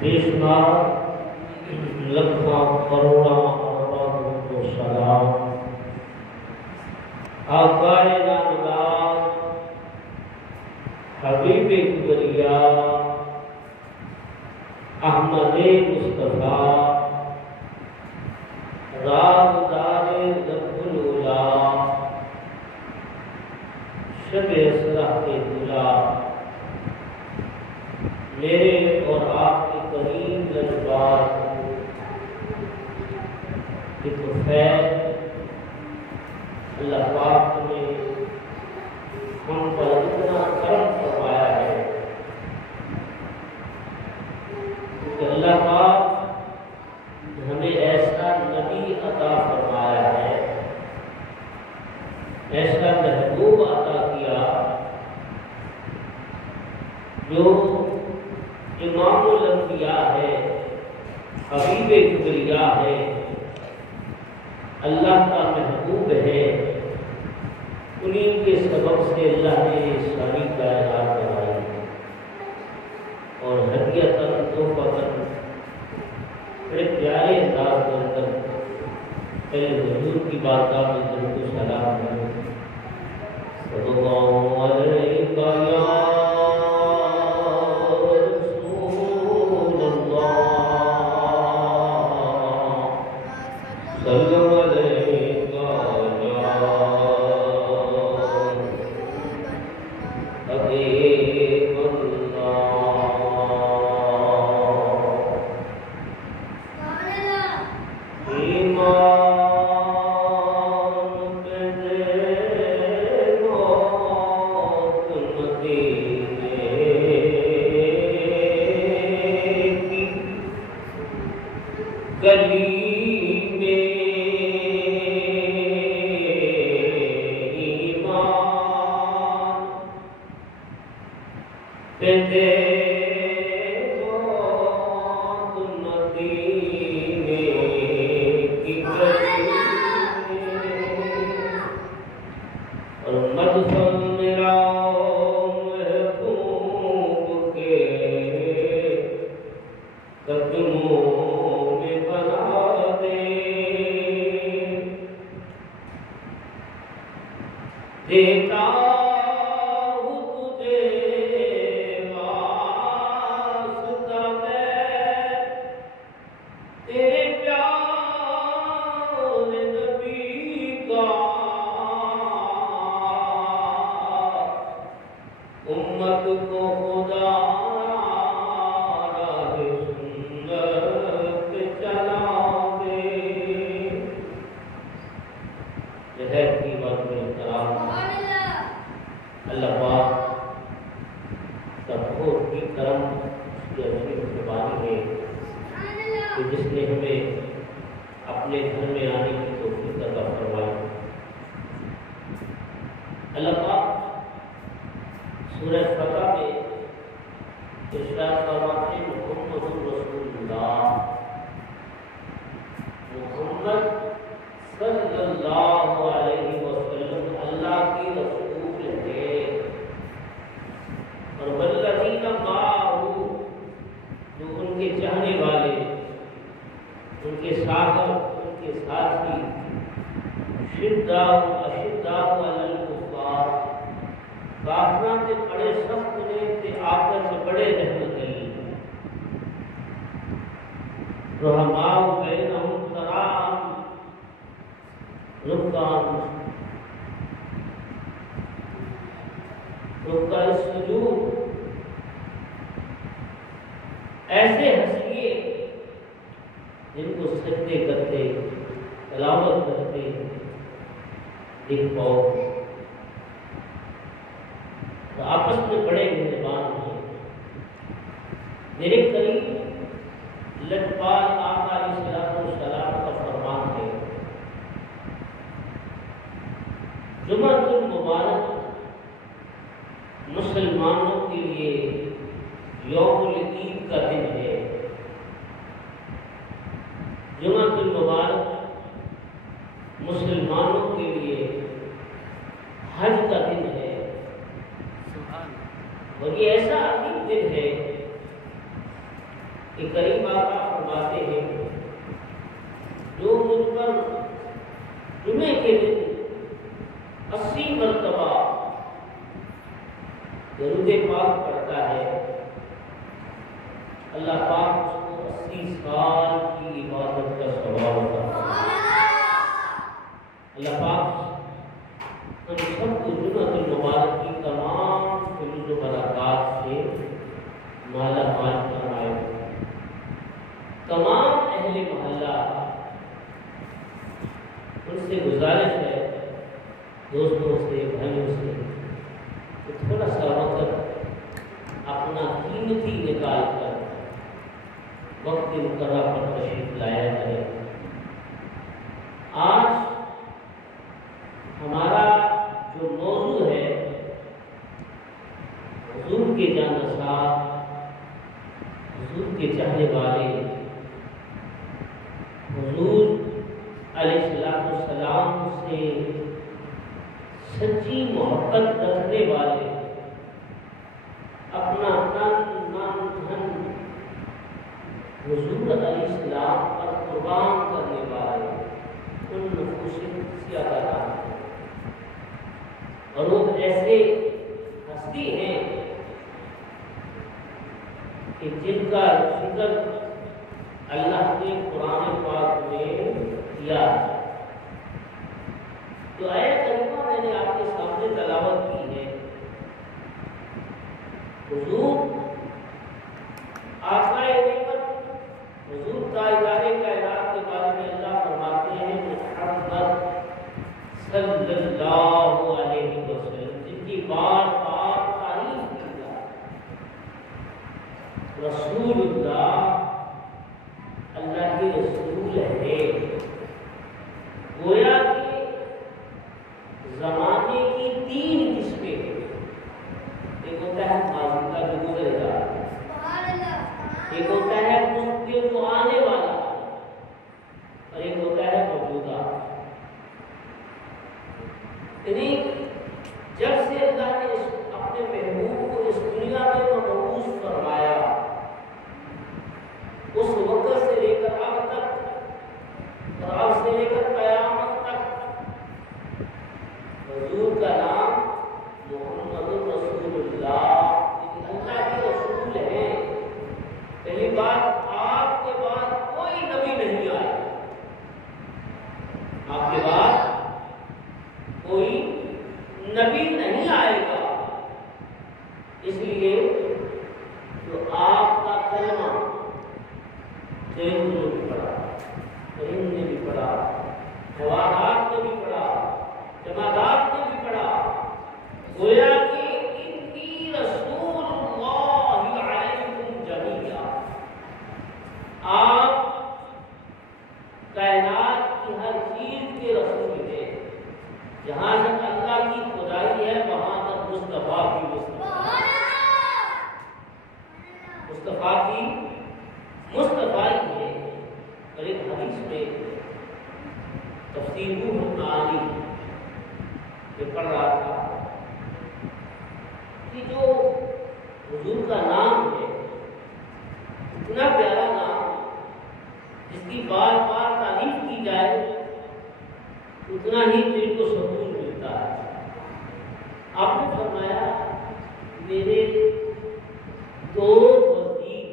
بیشمار لکھاں کروڑاں ارباں کو سلام آقائے نامدار حبیب کبریا احمد مصطفیٰ رازدار رب العلا شب اسرا کے دلا میرے اور آپ کے قریب جذبات کی تو خیر اللہ پاک نے ہم پر اتنا کرم فرمایا ہے کہ اللہ پاک ہمیں ایسا نبی عطا فرمایا ہے، ایسا محبوب عطا کیا جو امام الانبیاء ہے، حبیب کبریا ہے، اللہ کا محبوب ہے۔ انہیں کے سبب سے اللہ نے یہ ساری کائنات بنائی اور ہدیۃً تحفۃً بڑے پیارے انداز کے اندر پہلے حضور کی بارگاہ میں درود و سلام کریں۔ صلی اللہ علیہ وسلم ایسے ہنسیے جن کو سجدے کرتے تلاوت کرتے دیکھ پاؤ تو آپس میں بڑے مہربان ہیں۔ میرے قریب لجپال آقا علیہ السلام کا فرمان ہے، جمعہ المبارک مسلمانوں کے لیے یوم العید کا دن ہے، جمعہ المبارک مسلمانوں کے لیے حج کا دن ہے، اور یہ ایسا عظیم دن ہے کہ کریم آقا فرماتے ہیں جو مجھ پر جمعے کے دن 80 مرتبہ درود پاک پڑھتا ہے، اللہ پاک اس کو 80 سال کی عبادت کا ثواب عطا کرتا ہے۔ اللہ پاک ہم سب کو جمعۃ المبارک کی تمام فضل و برکات سے مالا مال فرمائے۔ تمام اہل محلہ ان سے گزارش ہے، دوستوں سے، بھائیوں سے، کہ تھوڑا سا وقت اپنا قیمتی نکال کر وقت مقررہ پر تشریف لایا کرے۔ آج ہمارا جو موضوع ہے حضور کے جانشین، حضور کے چاہنے والے، حضور علیہ السلام سے سچی محبت رکھنے والے، اپنا تن من دھن حضور علیہ السلام پر قربان کرنے والے ان نفوس قدسیہ کا نام ہے۔ اور وہ ایسے ہستی ہیں کہ جن کا ذکر اللہ نے قرآن پاک میں کیا ہے۔ تو آیت کریمہ میں نے آپ کے سامنے تلاوت کی ہے۔ حضور آقا نعمت، حضور تاجدار کائنات کے بارے میں اللہ فرماتے ہیں محمد صلی اللہ علیہ وسلم، جن کی بار بار تعریف کی جائے، رسول اللہ، اللہ کے رسول ہے۔ گویا کہ زمانے کی 3 قسمیں ہیں، ایک ہوتا ہے ماضی کا جو گزر گا، ایک ہوتا ہے مستقبل جو آنے والا، اور ایک ہوتا ہے موجودہ۔ یعنی جب سے اللہ نے اپنے محبوب کو اس دنیا میں مبعوث فرمایا، اس وقت سے لے کر اب تک اور اب سے لے کر قیامت تک حضور کا نام محمد رسول اللہ، اللہ کے رسول ہیں۔ پہلی بات، آپ کے بعد کوئی نبی نہیں آئے، آپ کے بعد کوئی نبی نہیں آئے گا، اس لیے جو آپ کا کلمہ نے بھی پڑھا، رحیم نے بھی پڑھا، حوالات نے بھی پڑھا، جماعات نے بھی پڑھا، گویا کہ انی رسول اللہ علیکم جمیعا، آپ کائنات کی ہر چیز کے رسول ہیں۔ جہاں تک اللہ کی خدائی ہے وہاں تک مصطفیٰ کی مصطفیٰ ہے۔ اور ایک حدیث میں تفسیر روح المعانی میں پڑھ رہا تھا کہ جو حضور کا نام ہے، اتنا پیارا نام، جس کی بار بار تعریف کی جائے اتنا ہی دل کو سکون ملتا ہے۔ آپ نے فرمایا میرے 2 وزیر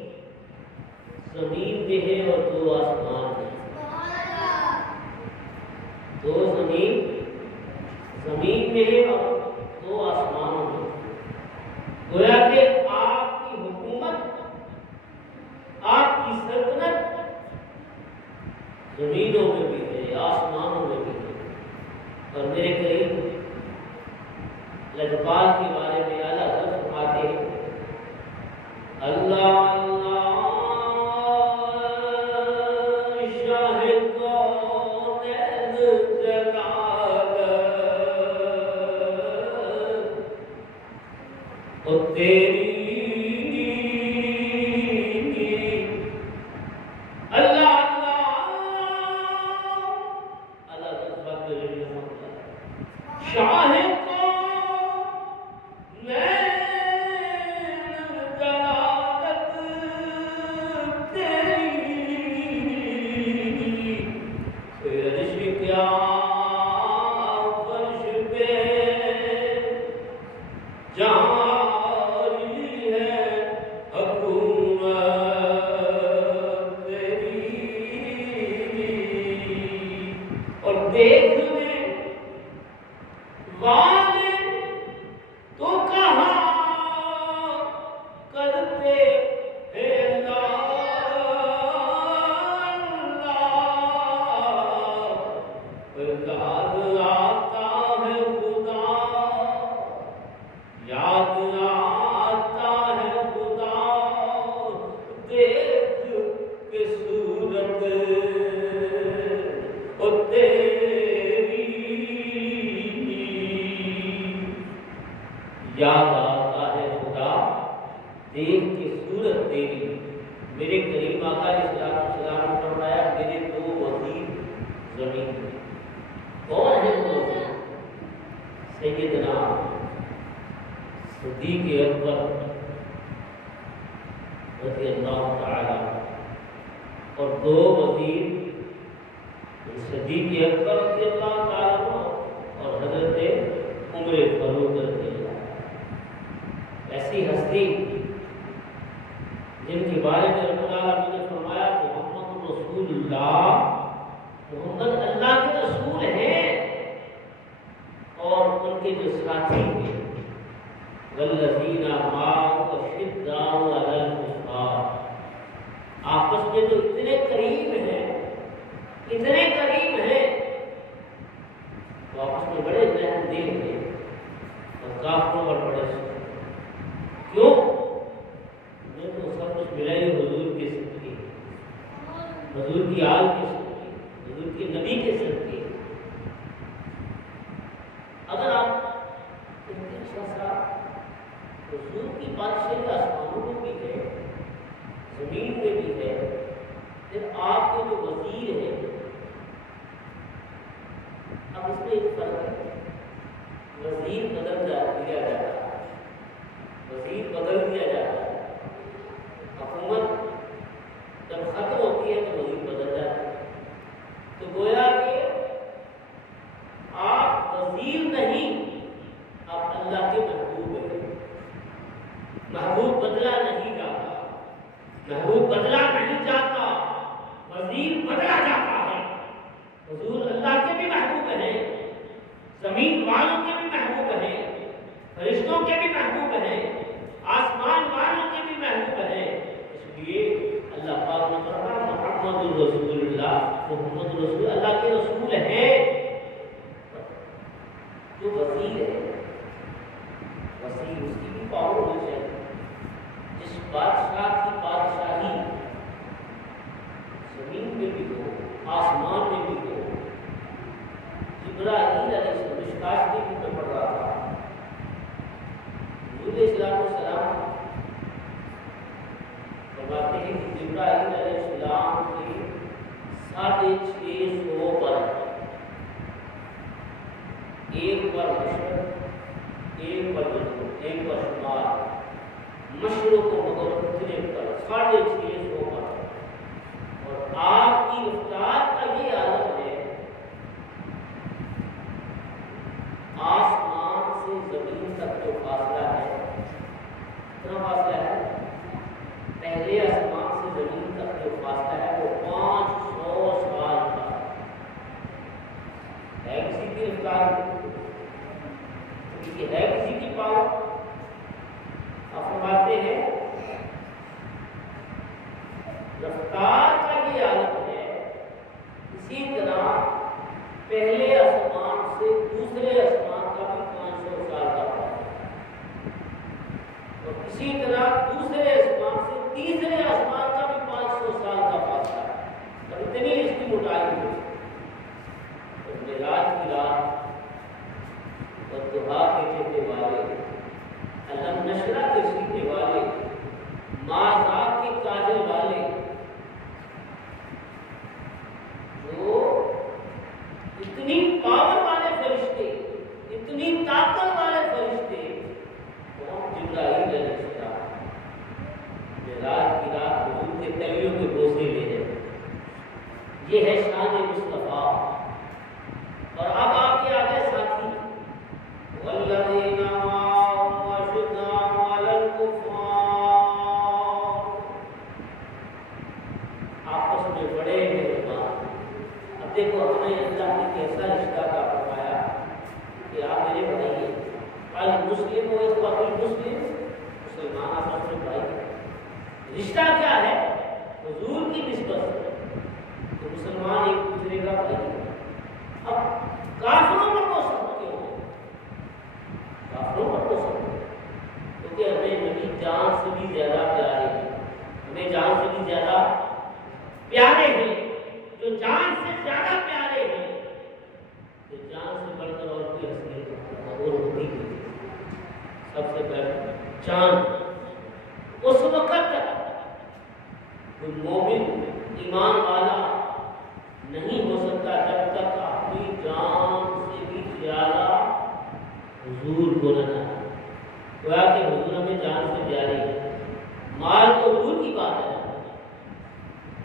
زمین میں ہے اور 2 آسمان میں، 2 زمین میں ہے اور 2 آسمانوں میں۔ گویا کہ آپ کی حکومت، آپ کی سلطنت زمینوں میں بھی ہے، آسمانوں میں بھی ہے۔ اور میرے قریب لجپال کے بارے میں اعلیٰ حضرت فرماتے ہیں، اللہ دیکھ کے صورت او تیری یاد آتا ہے خدا دیکھ کے صورت تیری. میرے کریم آقا علیہ السلام نے فرمایا میرے دو وزیر زمین میں. کون ہے وہ وزیر؟ سیدنا صدیق اکبر رضی اللہ تعالی اور دو وزیر صدیق اکبر رضی اللہ تعالی اور حضرت عمر فاروق رضی اللہ. ایسی ہستی جن کے بارے میں رب العالمین نے فرمایا محمد رسول اللہ، محمد اللہ کے رسول ہیں اور ان کے جو ساتھی ہیں والذین معه اشداء علی الکفار، آپس میں جو اتنے قریب ہیں اتنے قریب ہیں تو آپس میں بڑے رحم دل ہیں اور کافروں پر بڑے کیوں؟ انہیں تو سب کچھ ملا ہی حضور کے صدقے، حضور کی آل کے صدقے، حضور کے نبی کے صدقے. اگر آپ حضور کی بادشاہی آسمانوں میں بھی ہے زمین میں بھی ہے، پھر آپ کے جو وزیر ہیں اب اس میں ایک فرق ہے. وزیر بدل دیا جاتا ہے، وزیر بدل دیا جاتا ہے. حکومت جب ختم ہوتی ہے تو وزیر بدل جاتا ہے. تو گویا کہ آپ وزیر نہیں، آپ اللہ کے محبوب ہیں. محبوب بدلا نہیں جاتا، محبوب بدلا نہیں جاتا، وزیر بدلا جاتا ہے. حضور اللہ کے بھی محبوب ہیں، زمین والوں کے بھی محبوب ہیں، فرشتوں کے بھی محبوب ہیں، آسمان والوں کے بھی محبوب ہیں. اس لیے اللہ پاک نے فرمایا محمد رسول اللہ، محمد رسول اللہ کے رسول ہیں. جو وزیر ہے وزیر اس کی بھی پاور ہونی چاہیے. جس بادشاہ کی بادشاہی زمین میں بھی ہو آسمان میں بھی ہو. جبرائیل علیہ السلام مشکاۃ شریف میں پڑھ رہا تھا، حضور السلام فرماتے ہیں کہ جبرائیل علیہ السلام کے 650 پر ایک پر مشرق ایک پر جنوب ایک پر شمال، مشرق و مغرب اتنے پر 650 پر. اور آپ کی رفتار کا یہ عالم ہے آسمان سے زمین تک جو فاصلہ ہے، کتنا فاصلہ ہے؟ پہلے آسمان سے زمین تک جو فاصلہ ہے وہ 500 سال کا ہے. کسی کی رفتار ہے کسی کی پاور. آپ فرماتے ہیں رفتار کا یہ عالم ہے. اسی طرح پہلے آسمان سے دوسرے آسمان کا بھی 500 سال کا فرق ہے، اور اسی طرح دوسرے آسمان سے تیسرے آسمان کا بھی 500 سال کا فاصلہ ہے. اور اتنی اس کی موٹائی ہے. اور معراج کی رات اور دعا کے کہنے والے، علم نشرہ کے سیکھنے والے، ماذاق کے کاجل والے، جو اتنی پاور والے فرشتے، اتنی طاقت والے فرشتے، وہ جبرائیل علیہ السلام معراج کی رات حضور کے تلیوں کے بوسے لے جائے. یہ ہے شان مصطفیٰ. اور اب آپ کے آگے ساتھی والذین معه اشداء علی الکفار، آپس میں بڑے مہربان. اب دیکھو ہمیں اللہ نے کیسا رشتہ کا فرمایا کہ آپ میرے بتائیے المسلم و اخوۃ المسلم، مسلمان آپس میں بھائی. رشتہ کیا ہے؟ حضور کی نسبت سے تو مسلمان ایک دوسرے کا بھائی ہے. اب کافروں پر وہ سب کیوں ہے؟ کافروں پر وہ سب کیونکہ ہمیں نبی جان سے بھی زیادہ پیارے ہیں، ہمیں جان سے بھی زیادہ پیارے ہیں، جو جان سے زیادہ پیارے ہیں، جو جان سے بڑھ کر اور کوئی حیثیت اور ہوتی ہے، سب سے پہلے جان۔ اس وقت کوئی مومن ایمان والا نہیں ہو سکتا جب تک اپنی جان سے بھی زیادہ حضور کو نہ جانے۔ گویا کہ حضور ہمیں جان سے پیارے ہے، مال تو دور کی بات ہے۔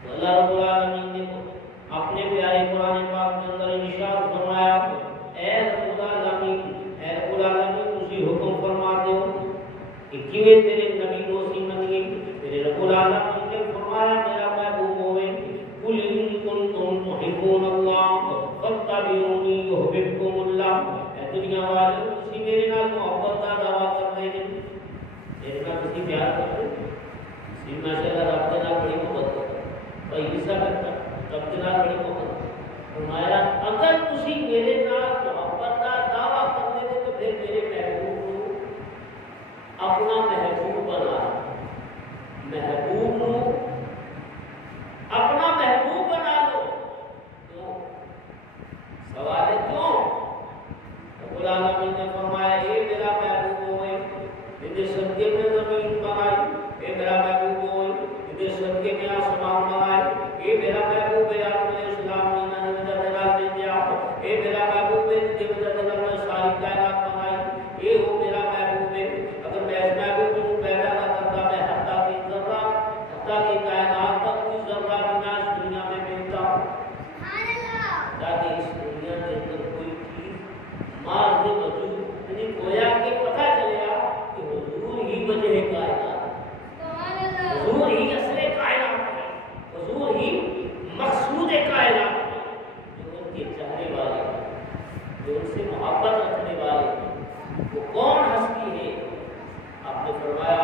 تو اللہ رب العالمین نے اپنے پیارے قرآن پاک کے اندر ارشاد فرمایا، اے رب العالمین، اے رب العالمین تسی حکم فرما دیو کہ کیویں تیرے نبی دوستی منیے۔ میرے رب العالمین نے فرمایا میرا محبوب ہوئے، قل ان کنتم تحبون اللہ فاتبعونی یحببکم اللہ۔ اے دنیا والے تسی میرے نال محبت کا دعویٰ کرتے ہیں، میرے نال تسی پیار کرتے ہیں، تسی ماشاءاللہ رب دے نال بڑی محبت کرتے ہیں، بھائی عیسیٰ کرتا رب دے نال بڑی محبت کرتے ہیں۔ فرمایا اگر تسی میرے نال محبت کا دعویٰ کرتے ہیں تو پھر میرے محبوب کو اپنا محبوب بنا، محبوب کو اپنا محبوب بنا لو۔ کیوں؟ سوال ہے کیوں؟ رب العالمین نے فرمایا اے میرا محبوب ہوئے جدے صدقے میں زمین بنائی، اے میرا محبوب ہوئے جدے صدقے میں آسمان بنائے، اے میرا محبوب ہے آپ نے اسلام میں نہ دلال دے دیا، اے میرا محبوب ہے جدے وجہ دلال میں ساری کائنات بنائی، اے وہ میرا محبوب ہے۔ اگر میں اس محبوب کو پیدا نہ کرتا میں حتیٰ کی ذرہ حتیٰ کی کائنات تک کوئی ذرہ بھی نہ اس دنیا میں ملتا، تاکہ اس دنیا کے اندر کوئی چیز ماض وجود یعنی گویا کہ پتہ چلیا کہ حضور ہی وجہ کائنات، حضور ہی اصل کائنات ہے، حضور ہی مقصود کائنات ہے، جو ان کے چاہنے والے ہیں، جو ان سے محبت رکھنے والے ہیں۔ وہ کون ہستی ہے؟ آپ نے فرمایا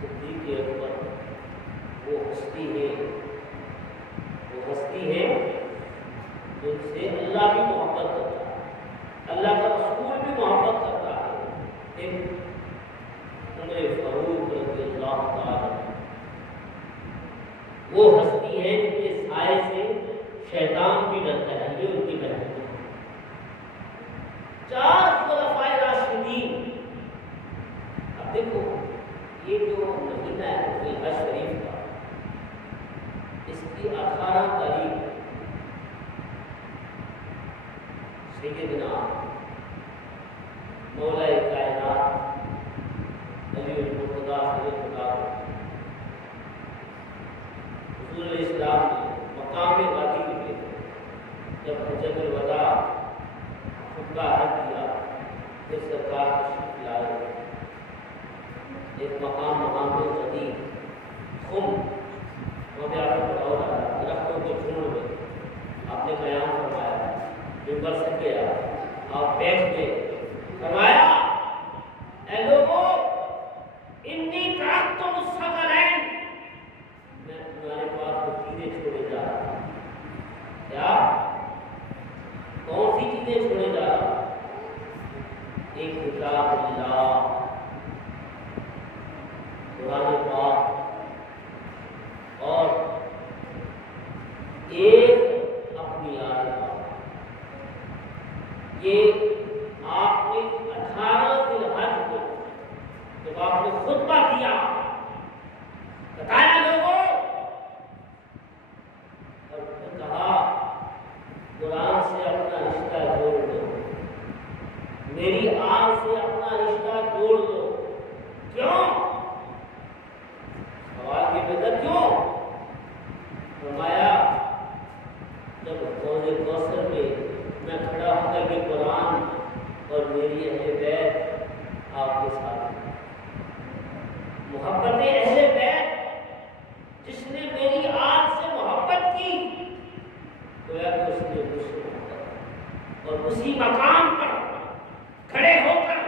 صدیق اکبر وہ ہستی ہے، وہ ہستی ہے جن سے اللہ بھی محبت کرتا ہے، اللہ کا رسول بھی محبت کرتا ہے۔ ایک عمر فاروق رضی اللہ تعالی وہ ہستی ہے جن کے سائے سے شیطان بھی ڈرتا ہے، یہ ان کی محبت ہے۔ چار خلفائے راشدین، اب دیکھو یہ جو مہینہ ہے ذی الحج شریف کا، اس کی 18 تاریخ سیدنا مولا کائنات علی المرتضیٰ صلی اللہ حضور علیہ السلام نے مقام وادی میں جب حجۃ الوداع خطبہ کیا، پھر سرکار تشریف لائے ایک مقام پہ جدید خم، وہاں پہ آپ نے پڑھا ہوگا درختوں کے جھنڈ میں آپ نے قیام فرمایا، ممبر سے گیا، آپ بیٹھ گئے، فرمایا اے لوگوں انی ترکت الثقلین، میں تمہارے پاس وہ چیزیں چھوڑے جا رہا ہوں۔ کیا؟ کون سی چیزیں چھوڑے جا رہا ہوں؟ ایک کتاب اللہ قرآن پاک، اور ایک اپنی آیت۔ یہ آپ نے 18 ذی الحج کو جب آپ نے خطبہ دیا، بتایا لوگوں، اور کہا قرآن سے اپنا رشتہ جوڑ دو، میری آل سے اپنا رشتہ جوڑ دو۔ کیوں؟ سوال کی وجہ کیوں؟ فرمایا جب حوض کوثر میں میں کھڑا ہو کر کے قرآن اور میری اہل بیت آپ کے ساتھ ہیں، محبت اہل بیت جس نے میری آل سے محبت کی، گویا کہ اس نے مجھ سے محبت، اور اسی مقام پر کھڑے ہو کر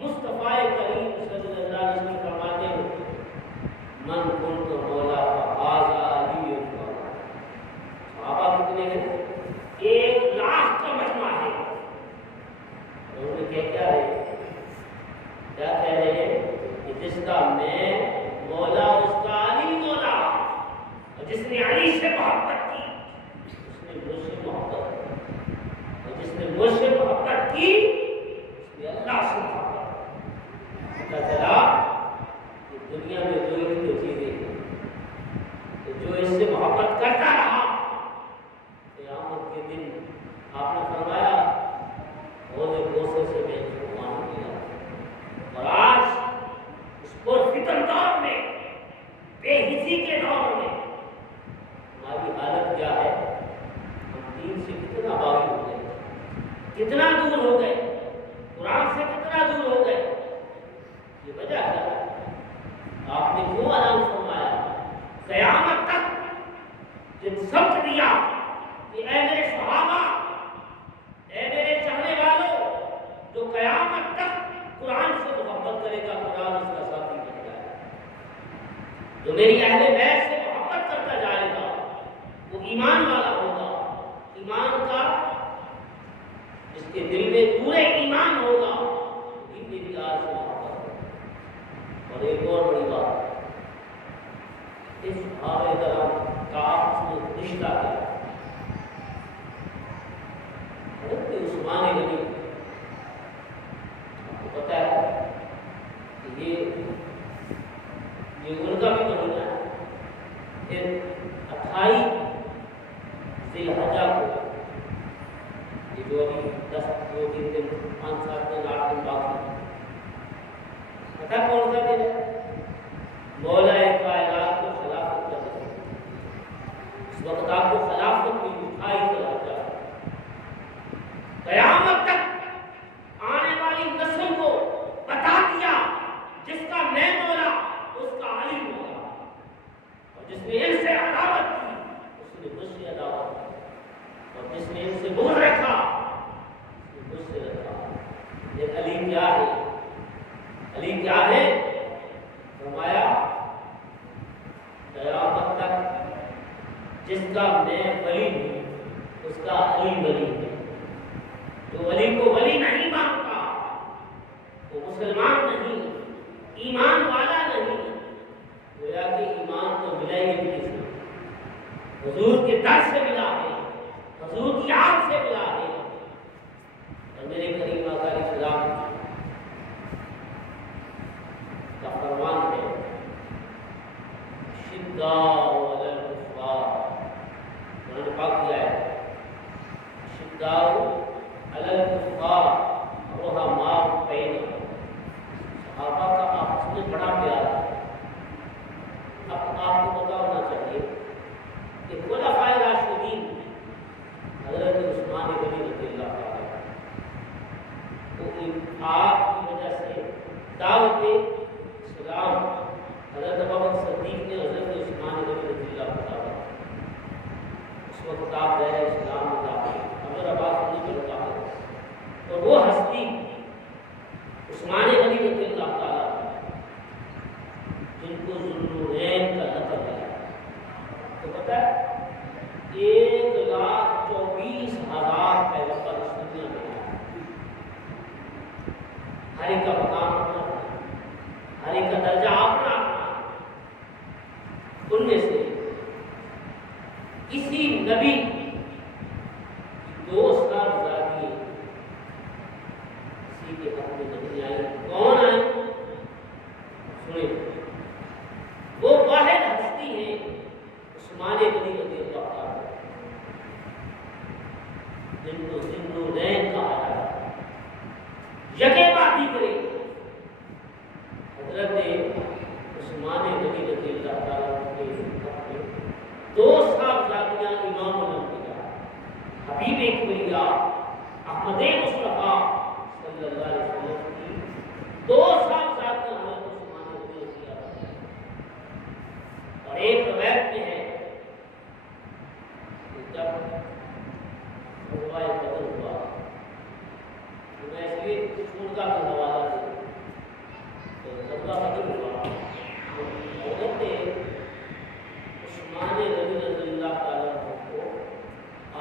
مصطفیٰ کریم صلی اللہ علیہ وسلم فرماتے ہیں من کنت مولا فہذا علی المولا۔ صحابہ کتنے ہیں؟ 1,00,000 کا مجمع ہے۔ انہوں نے کیا ہے؟ کیا کہہ رہے ہیں کہ جس کا میں مولا اس کا جس نے علی سے محبت کی اس نے مجھ سے محبت کی، اور جس نے مجھ سے محبت کی اس نے اللہ سے محبت کی۔ پتہ چلا کہ دنیا میں دو ہی تو چیزیں ہیں کہ جو اس سے محبت کرتا رہا قیامت کے دن آپ نے فرمایا روزے کوسے سے میں اس کو مان لیا۔ اور آج اس پرفتن دور میں، بے حسی کے دور میں ہماری حالت کیا ہے؟ ہم دین سے کتنا باغی ہو گئے، کتنا دور ہو گئے، قرآن سے کتنا دور ہو گئے۔ یہ وجہ کیا ہے؟ آپ نے کیوں اعلان فرمایا قیامت تک جن سبق دیا کہ اے میرے صحابہ، اے میرے چاہنے والوں، جو قیامت تک قرآن سے محبت کرے گا قرآن اس کا ساتھی بن جائے گا، جو میری اہل بیت سے محبت کرتا جائے گا وہ ایمان والا ہوگا۔ ایمان کا جس کے دل میں پورے ایمان ہوگا وہی میری آج سے محبت ہوگا۔ اور ایک اور بڑی بات، اس صحابہ کرام کا آپس میں رشتہ ہے۔ حضرت عثمان غنی آپ کو پتہ ہے کہ یہ ان کا بھی مہینہ ہے۔ پھر 28 ذی الحجہ کو، یہ جو ابھی 2-3 دن 5-7 دن 8 دن باقی، پتہ کون سا دن ہے؟ مولا کائنات کو خلافت کا دن۔ اس وقت آپ کو خلافت کی 28 ذی الحجہ، قیامت تک آنے والی نسل کو بتا دیا جس کا میں مولا اس کا علی مولا، اور جس نے ان سے عداوت کی اس نے مجھ سے عداوت کی، اور جس نے ان سے بغض رکھا اس نے مجھ سے رکھا۔ یہ علی کیا ہے؟ علی کیا ہے؟ فرمایا قیامت تک جس کا میں ولی ہوں اس کا علی ولی ہے۔ جو ولی کو ولی نہیں مانتا وہ مسلمان نہیں، ایمان والا نہیں۔ گویا کہ ایمان تو ملا ہی نہیں سے، حضور کے در سے ملا ہے، حضور کی آنکھ سے ملا ہے۔ اور میرے کریم آقا علیہ السلام کا فرمان ہے شداء علی الکفار، انہوں نے پاک کیا ہے شداء علی الکفار رحماء بینہم۔ صحابہ کا آپس میں بڑا پیار ہے۔ اب آپ کو پتہ ہونا چاہیے کہ خلفائے راشدین حضرت عثمان غنی رضی اللہ عنہ تو آپ کی وجہ سے دعوت اسلام حضرت ابوبکر صدیق نے حضرت عثمان غنی رضی اللہ عنہ اس وقت آپ رہے اسلام میں داخل اگر آباد ہونے کے مطابق، اور وہ ہستی عثمان غنی رضی اللہ تعالیٰ جن کو ذوالنورین کا لقب ہے، تو پتہ ہے 1,24,000 پیغمبر اس دنیا میں آئے، ہر ایک کا مقام اپنا، ہر ایک کا درجہ اپنا اپنا۔ ان میں سے کسی نبی کی 2 صاحبزادی کسی کے حق میں نہیں آئی۔ کون آئی؟ سنیں، وہ واحد ہستی ہے عثمان غنی رضی اللہ عنہ جن کو ذوالنورین کہا جاتا ہے۔ یکے بات ہی کرے حضرت عثمان غنی رضی اللہ عنہ کے حق میں 2 صاحبزادیاں امام الانبیاء حبیب کبریا احمد مصطفیٰ صلی اللہ علیہ وسلم کی 2 صاحبزادیاں حضرت عثمان غنی رضی اللہ عنہ، اور ایک روایت میں ہے کہ جب غزوہ بدر ہوا، تو میں اس لیے چھوٹ کا بھی حوالہ دوں، تو غزوہ بدر ہوا تو حضرت عثمان غنی رضی اللہ تعالیٰ کو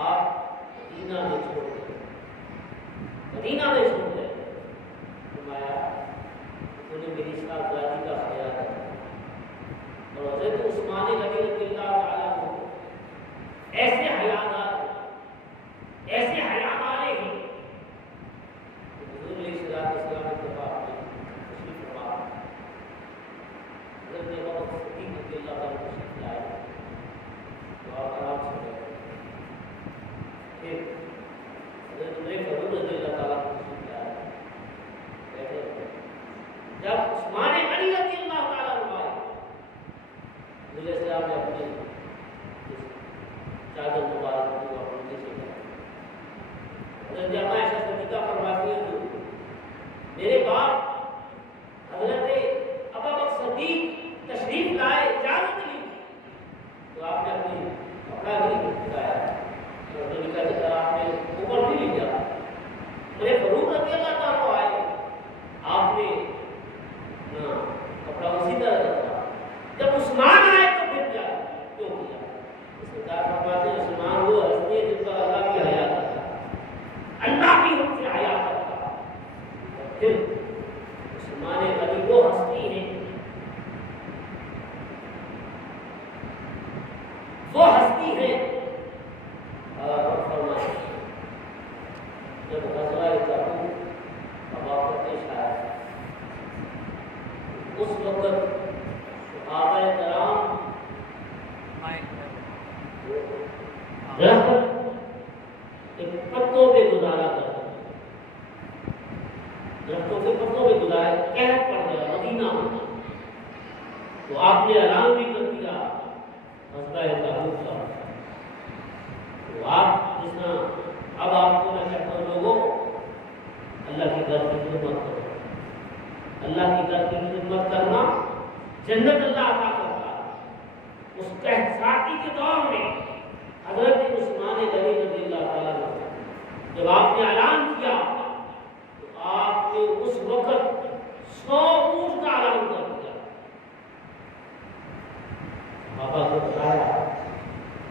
آپ مدینہ میں چھوڑ گئے، مدینہ میں چھوڑ گئے۔ فرمایا تو نے میری صاحبزادی کا خیال رکھا، اور حضرت عثمان غنی رضی اللہ تعالیٰ نے اپنی چادر مبارک کو اپنے سے حضرت عائشہ صدیقہ فرماتی ہیں میرے باپ حضرت ابو بکر صدیق تشریف لائے اجازت لی تو آپ نے اپنی کپڑا بھی اٹھایا اور نبی کا آپ نے اوپر بھی لیا میرے فاروق رضی اللہ تعالیٰ آئے آپ نے کپڑا اسی طرح رکھا جب عثمان آئے تو پھر کیا کیوں کیا سرکار فرماتے ہیں عثمان وہ ہستی ہے جن پر اللہ کی حیا کرتا اللہ کی ان سے حیا کرتا پھر عثمان غنی وہ ہستی ہے اور فرمائے جب غزوہ تبوک اب آپ کا پیش آیا اس وقت صحابہ کرام درخت کے پتوں پہ گزارا کرتے درختوں کے پتوں پہ گزارا قحط پڑ گیا مدینہ میں تو آپ نے اعلان بھی کر دیا غزوہ تبوک کا تو آپ جس طرح اب آپ کو میں کہتا ہوں لوگوں اللہ کے گھر کی خدمت کرو اللہ کی گھر کی خدمت کرنا جنت اللہ عطا کرتا ہے اس قحط ساتی کے دور میں حضرت عثمان غنی رضی اللہ تعالیٰ عنہ جب آپ نے اعلان کیا تو آپ نے اس وقت 100 اونٹ کا اعلان کر دیا صحابہ کو بتایا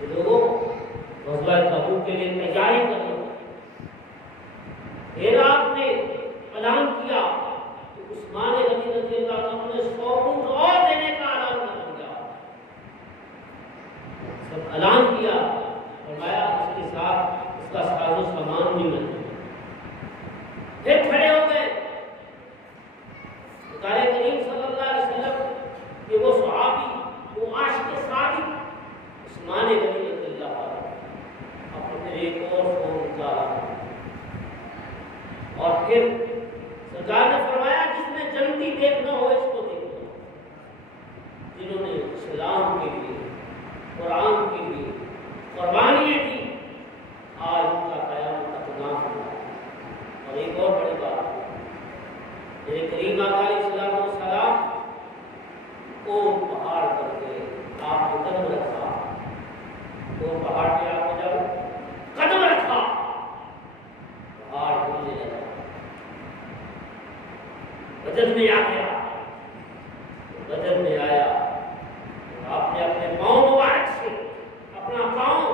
کہ لوگوں غزوہ تبوک کے لیے تیاری کرو پھر آپ نے اعلان کیا تو عثمان غنی رضی اللہ عنہ نے 100 اونٹ اور دینے کا اعلان کر دیا سب اعلان کیا فرمایا اس کے ساتھ اس کا ساز و سامان بھی مل پھر کھڑے ہو گئے سرکار کریم صلی اللہ علیہ وسلم کہ وہ صحابی وہ عاشق صادق عثمان غنی رضی اللہ عنہ اپنے ایک اور فون نکالا اور پھر سرکار نے فرمایا جس نے جنتی دیکھنا ہو اس کو دیکھنا جنہوں نے اسلام کے لیے قرآن کے لیے قربانیاں دی آج ان کا قیامت تک نام ہوا اور ایک اور بڑی بات میرے کریم آقا علیہ السلام والسلام کو پہاڑ پر کے آپ نے قدم رکھا وہ پہاڑ پہ آپ نے جب قدم رکھا پہاڑ ہلنے لگا بدن میں آ گیا بدن میں آیا آپ نے اپنے پاؤں مبارک سے اپنا پاؤں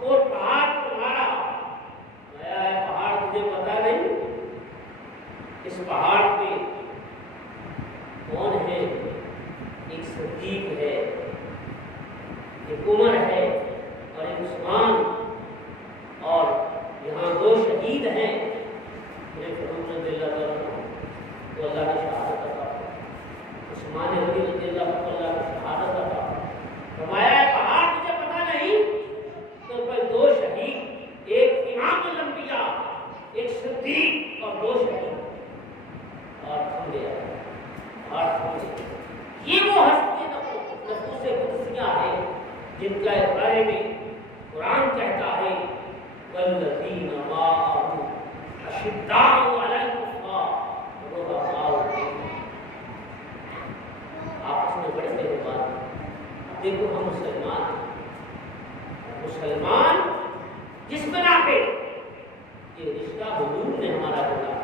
اور پہاڑ پر مارا آیا ہے پہاڑ تجھے پتا نہیں اس پہاڑ پہ کون ہے ایک صدیق ہے ایک عمر ہے اور ایک عثمان اور یہاں 2 شہید ہیں میرے فاروق رضی اللہ عنہ تو اللہ کی شہادت عطا عثمان غنی رضی اللہ عنہ اللہ کی شہادت عطا فرمایا ہے پہاڑ تجھے پتا نہیں تو پر 2 شہید ایک امام الانبیاء ایک صدیق اور 2 شہید اور تھم گیا اور تھم گیا یہ وہ ہستی نفوس قدسیاں ہیں جن کا بارے میں قرآن کہتا ہے والذین معه اشداء علی الکفار رحماء بینہم آپس میں بڑے مہربان دیکھو ہم مسلمان جس بنا پہ یہ رشتہ حضور نے ہمارا جوڑا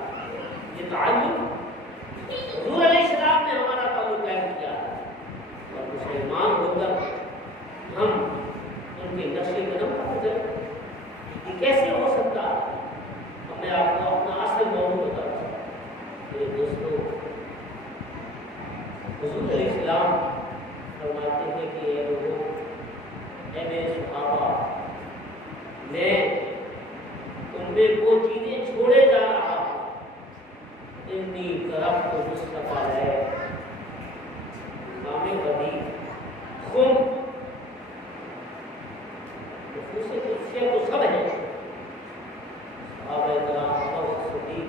یہ تعلق حضور علیہ السلام نے ہمارا تعلق قائم کیا اور مسلمان ہو کر ہم ان کے نقش قدم پر گزرے یہ کیسے ہو سکتا اب میں آپ کو اپنا اصل موضوع بتا رہا ہوں میرے دوستوں حضور علیہ السلام فرماتے ہیں کہ اے لوگوں اے میرے صحابہ میں تم میں وہ چیزیں چھوڑے جا رہا ہوں اتنی طرف کو مصطفیٰ ہے نام بدی خم نفوس قدسیہ تو سب ہے صحابہ کرام اور صدیق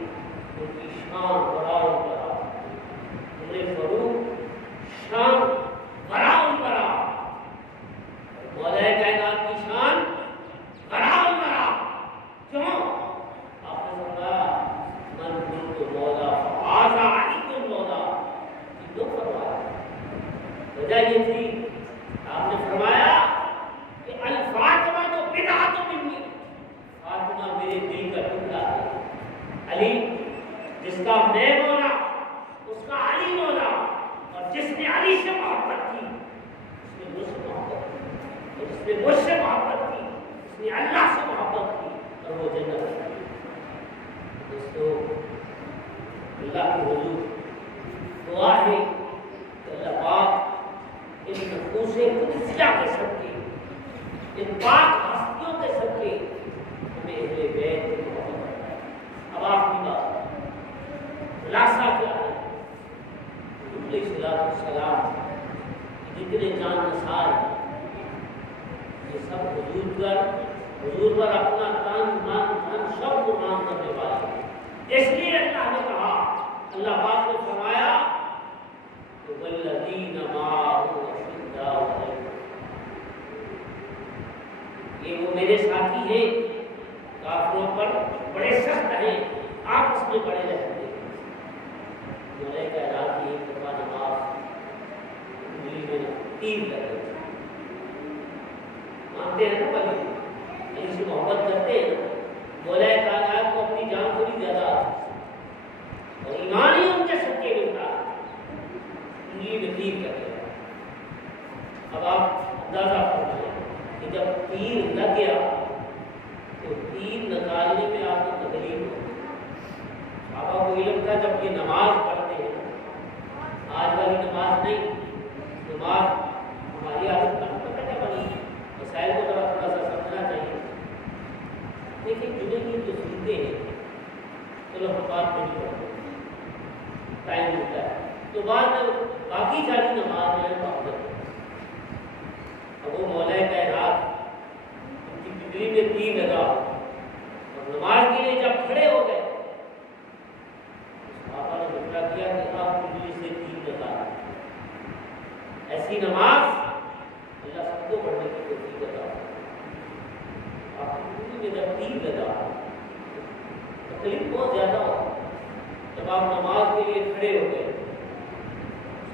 ان کی شان بڑا بڑا عمر فاروق شان بڑا بڑا اس نے مجھ سے محبت کی، اس نے اللہ سے محبت کی اور وہ جنت میں گئی۔ دوستو اللہ کے حضور دعا ہے کہ اللہ پاک ان نفوس قدسیہ کے صدقے، ان پاک ہستیوں کے صدقے ہمیں اہل بیت کی محبت بتائے۔ اب آخری بات، خلاصہ کیا ہے؟ حضور علیہ السلام جتنے جان نثار یہ سب حضور پر اپنا تن من دھن سب قربان کرنے والے ہیں۔ اس لیے اللہ نے کہا، اللہ پاک نے فرمایا کہ والذین معه اشداء علی الکفار، یہ وہ میرے ساتھی ہیں کافروں پر بڑے سخت ہیں، آپس میں بڑے رہتے ہیں۔ ملائکہ رات کی ایک دفعہ نماز میں تیر لگے، مانتے ہیں نا بھائی، علی سے محبت کرتے ہیں، مولا کائنات کو اپنی جان سے بھی زیادہ اور ایمان ہی ان کے صدقے ملتا ہے، انگلی میں تیر کر گیا۔ اب آپ اندازہ فرمائیں کہ جب تیر لگ گیا تو تیر نکالنے میں آپ کو تکلیف ہوتی ہے۔ صحابہ کو علم تھا جب یہ نماز پڑھتے ہیں، آج والی نماز نہیں، نماز ہماری عادت کیا بنی، مسائل کو ذرا تھوڑا سا سمجھنا چاہیے۔ لیکن جمعے کی جو سنتے ہیں چلو ہم بات نہیں پڑھتے، ٹائم ملتا ہے تو بعد میں باقی ساری نماز جو ہے پڑھ لیتے ہیں۔ اب وہ مولا کائنات ان کی بجلی میں تیر لگا اور نماز کے لیے جب کھڑے ہو گئے، صحابہ نے مشورہ کیا کہ آپ بجلی سے تیر لگا، ایسی نماز اللہ سب کو پڑھنے کی توفیق عطا فرمائے۔ آپ کی میں جب تیر لگا تکلیف بہت زیادہ ہو، جب آپ نماز کے لیے کھڑے ہو گئے،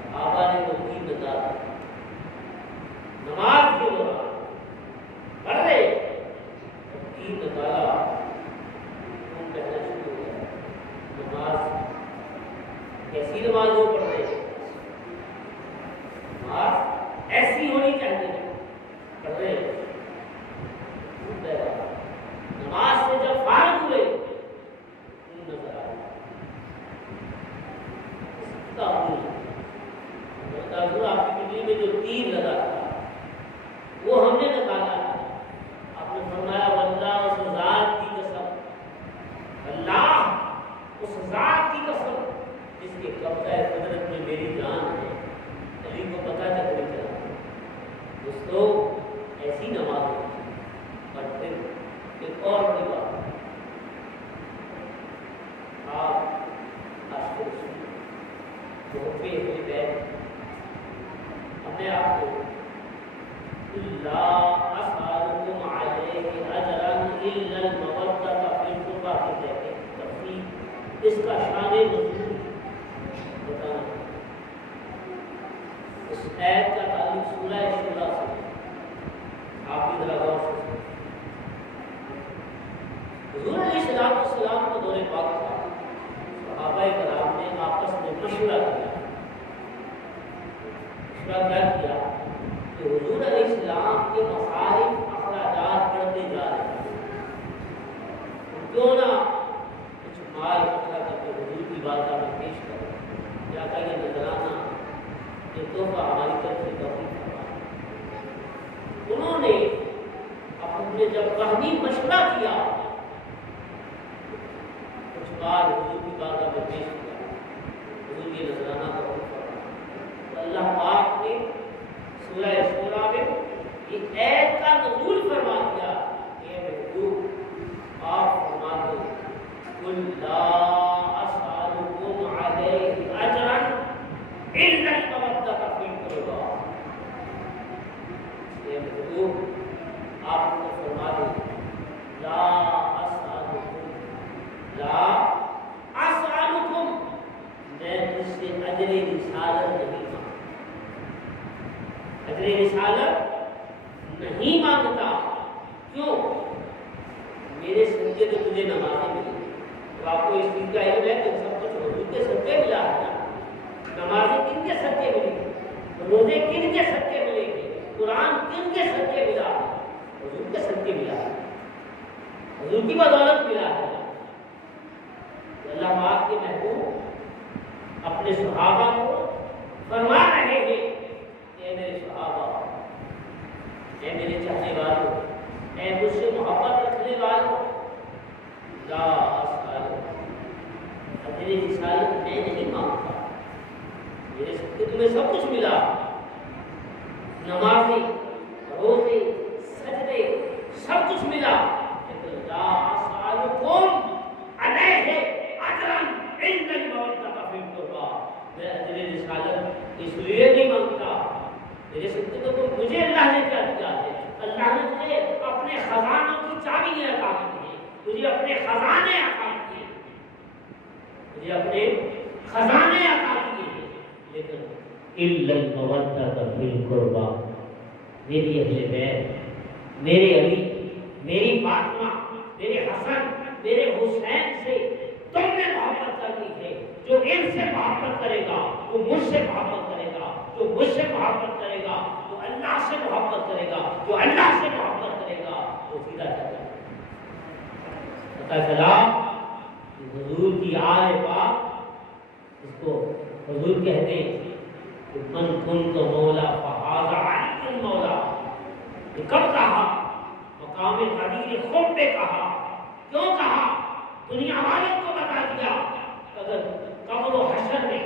صحابہ نے وہ تیر لگا نماز کے دوران پڑھ رہے، تیر نکالا تم کہنا شروع ہو گیا، نماز کیسی نماز وہ پڑھ رہے، نماز ایسی ہونی چاہیے پڑھ رہے۔ نماز سے جب فارغ ہوئے نظر آیا آپ کی بجلی میں جو تیر لگا تھا وہ ہم نے نکالا۔ آپ نے فرمایا واللہ اس ذات کی قسم، اللہ اس ذات کی قسم جس کے قبضہ قدرت میں میری جان ہے، علی کو پتہ چل نہیں چلا۔ دوستو ایسی نماز ہوتی ہے۔ اور پھر ایک اور بڑی بات، آپ عاشق رسول محب اہل بیت اپنے آپ کو لا اسألکم علیہ اجرا الا المودۃ فی القربى کی کہتے ہیں تفصیل، اس کا شان نزول بتانا۔ اس آیت کا تعلق سورہ شورى سے، آپ کی ذرا غور سے سنیں۔ حضور علیہ السلام کو دور پاک تھا، صحابہ کرام نے آپس میں مشورہ کیا کہ حضور علیہ السلام کے مصائب اخراجات بڑھتے جا رہے ہیں، کیوں نہ کچھ مال اکٹھا کر کے حضور کی بارگاہ میں پیش کریں، یا کہ یہ نذرانہ یہ تحفہ ہماری طرف سے توفیق فرمائے۔ انہوں نے اپنے جب باہمی مشورہ کیا کچھ مال حضور کی بارگاہ میں پیش کیا، حضور یہ نذرانہ توفیق فرمائے۔ اللہ پاک نے سورہ شورى میں ایک آیت کا نزول فرما دیا، اے محبوب آپ فرما دو قل لا اسألکم علیہ اجرا الا المودۃ فی القربى، اے محبوب آپ کو فرما دو لا اسألکم میں تجھ سے اجر رسالت نہیں مانگتا، اجر رسالت نہیں مانگتا، کیوں؟ میرے صدقے تو تجھے نمازیں ملی، تو آپ کو اس چیز کا علم ہے کہ سب کچھ حضور کے صدقے ملا ہے نا، نمازیں کن کے صدقے ملی، روزے کن کے صدقے ملیں گے؟ قرآن کن کے صدقے ملا؟ حضور کے صدقے ملا ہے، حضور کی بدولت ملا ہے۔ اللہ پاک کے محبوب اپنے صحابہ کو فرما رہے ہیں کہ اے میرے صحابہ، اے میرے چاہنے والوں، اے مجھ سے محبت رکھنے والوں، لا اسأل، اجر رسالت میں نہیں مانگتا، میرے سے تمہیں سب کچھ ملا، نمازیں، روزے، سجدے، سب کچھ ملا، لیکن لا اسألکم علیہ اجرا الا المودۃ فی القربی، میں اجر رسالت اس لیے نہیں مانگتا، میرے سے تو مجھے اللہ نے کیا دیا ہے؟ اللہ نے مجھے اپنے خزانوں کی چابیاں عطا کی ہیں، مجھے اپنے خزانے عطا کیے، مجھے اپنے خزانے عطا کیے ہیں، لیکن الا المودۃ فی القربی، میری اہل بیت، میرے علی، میری فاطمہ، میرے حسن، میرے حسین سے تم نے محبت کرنی ہے۔ جو ان سے محبت کرے گا وہ مجھ سے محبت کرے گا، جو مجھ سے محبت کرے گا وہ اللہ سے محبت کرے گا، جو اللہ سے محبت کرے گا وہ سیدھا چلے گا۔ پتہ چلا کہ حضور کی آل پاک، اس کو حضور کہتے ہیں کہ من کنت مولا فہذا علی المولا، یہ کب کہا؟ مقام غدیر خم پہ کہا۔ کیوں کہا؟ دنیا والوں کو بتا دیا اگر قبر و حشر میں،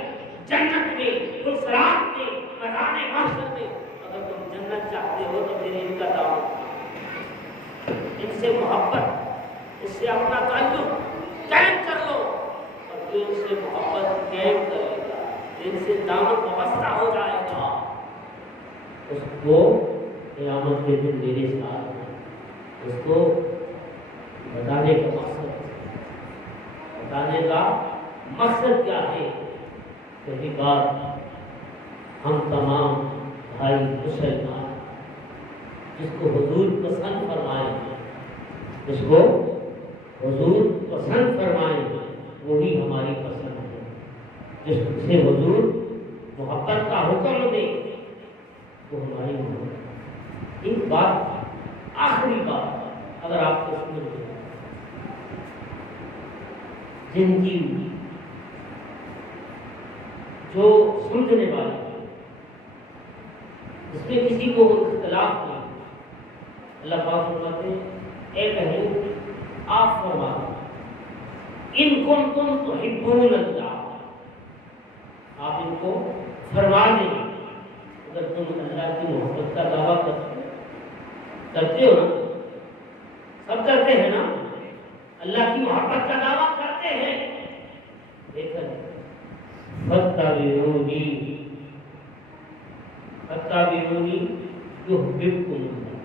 جنت میں، پرسرات میں، میدان محشر میں اگر تم جنت چاہتے ہو تو میرے ان کا دعوت، ان سے محبت، اس سے اپنا تعلق قائم کر لو، اور جو ان سے محبت قائم کرے گا، جن سے دامن وابستہ ہو جائے گا، اس کو قیامت کے دن میرے ساتھ، اس کو بتانے کا مقصد، بتانے کا مقصد کیا ہے؟ پہلی بات، ہم تمام بھائی مسلمان جس کو حضور پسند فرمائیں، جس کو حضور پسند فرمائیں وہی ہماری پسند ہے، جس سے حضور محبت کا حکم دے وہ ہماری محبت۔ ایک بات، آخری بات اگر آپ کو سمجھ لیں، جن کی جو سمجھنے والی، اس میں کسی کو اختلاف نہیں، اللہ پاک فرماتے ہیں اے محبوب آپ فرما ان کنتم تحبون اللہ، آپ ان کو فرما دیں اگر تم اللہ کی محبت کا دعویٰ کرتے ہو نا، سب کرتے ہیں نا، اللہ کی محبت کا دعویٰ کرتے ہیں، دیکھیں فَاتَّبِعُونِی فَاتَّبِعُونِی یُحْبِبْکُمُ اللَّہ،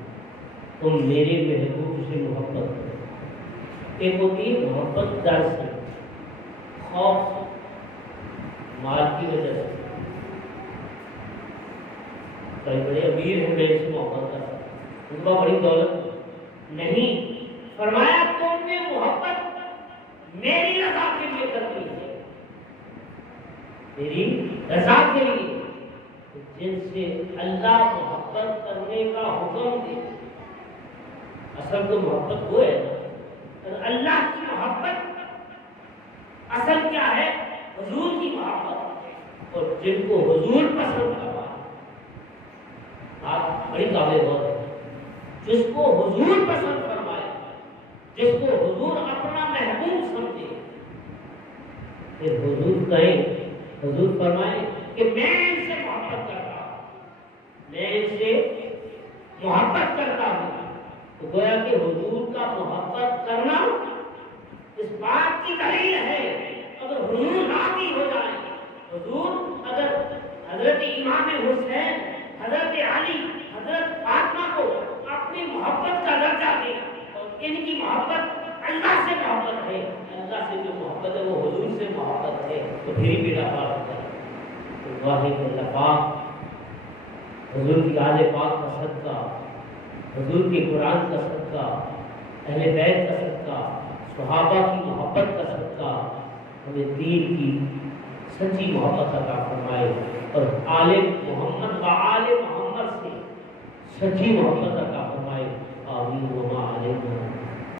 تم میرے محبوب سے محبت کرو۔ ایک ہوتی ہے محبت ڈر سے، خوف مال کی وجہ سے، بڑے بڑے امیر ہیں میرے سے محبت کرتے ہیں، ان کا بڑی دولت نہیں، فرمایا تم نے محبت میری رضا کے لیے کرنی ہے، میری رضا کے لیے، جن سے اللہ محبت کرنے کا حکم دے۔ اصل تو محبت وہ ہے نا، اللہ کی محبت اصل کیا ہے؟ حضور کی محبت، اور جن کو حضور پسند کرنا، آپ بڑی قابل غور ہے، جس کو حضور پسند فرمائے، جس کو حضور اپنا محبوب سمجھے، پھر حضور کہیں، حضور فرمائے کہ میں ان سے محبت کرتا ہوں، میں ان سے محبت کرتا ہوں، تو گویا کہ حضور کا محبت کرنا اس بات کی دلیل ہے، اگر حضور راضی ہو جائیں، حضور اگر حضرت امام حسین، حضرت علی، حضرت فاطمہ کو اپنی محبت کا درجہ دے، اور ان کی محبت اللہ سے محبت ہے، اللہ سے جو محبت ہے وہ حضور سے محبت ہے، تو پھر ہی بیڑا پار ہوتا ہے۔ تو واحد اللہ پاک، حضور کی آل پاک کا صدقہ، حضور کے قرآن کا صدقہ، اہل بیت کا صدقہ، صحابہ کی محبت کا صدقہ، ہمیں دین کی سچی محبت عطا فرمائے، اور آل محمد و آل محمد سے سچی محبت عطا فرمائے. آمین. وما علینا